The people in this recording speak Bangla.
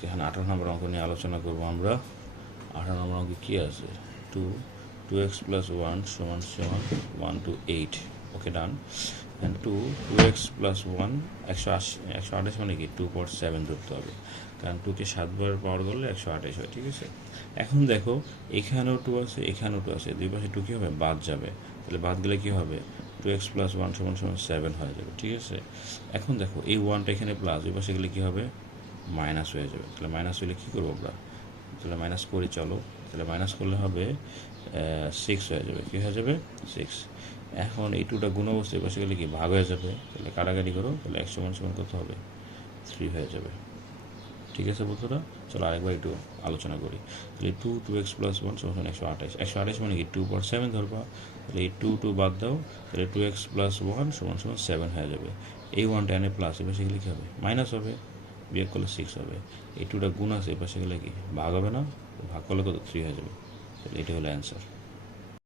আজকে এখানে 18 নম্বর অঙ্ক নিয়ে আলোচনা করবো আমরা। 18 নম্বর অঙ্কে কী আছে? 2x plus 1 সমান সমান 1 to 8। Okay, done. And 2x plus 1 128 মানে কি 2 power 7 ধরতে হবে, কারণ 2কে 7বার পাওয়ার করলে 128 হয়। ঠিক আছে, এখন দেখো এখানেও 2 আছে, এখানেও 2 আছে, দুই পাশে 2 কী হবে? বাদ যাবে। তাহলে বাদ গেলে কী হবে? 2x plus 1 সমান সমান 7 হয়ে যাবে। ঠিক আছে, এখন দেখো এই 1টা এখানে প্লাস, ওই পাশে গেলে কী হবে? মাইনাস হয়ে যাবে। তাহলে মাইনাস হলে কী করবো আমরা? তাহলে মাইনাস করি, চলো। তাহলে মাইনাস করলে হবে 6 হয়ে যাবে। কী হয়ে যাবে? 6। এখন এই 2টা গুণ অবস্থায় পাশে গেলে কি ভাগ হয়ে যাবে। তাহলে কাটাকাটি করো, তাহলে 1 সমান সমান কত হবে? 3 হয়ে যাবে। ঠিক আছে বন্ধুরা, চলো আরেকবার একটু আলোচনা করি। তাহলে 2x plus 1 সমান 128। 128 মানে কি 2 power 7 ধরবা। তাহলে এই 2 বাদ দাও, তাহলে 2x plus 1 সমান সমান 7 হয়ে যাবে। এই 1টা এনে প্লাস, এ পাশে গেলে কী হবে? মাইনাস হবে। বিয়োগ করলে 6 হবে। এই 2টা গুণ আছে, এ পাশে গেলে কি ভাগ হবে না? ভাগ করলে কত? 3 হয়ে যাবে। তাহলে এটা হলো অ্যান্সার।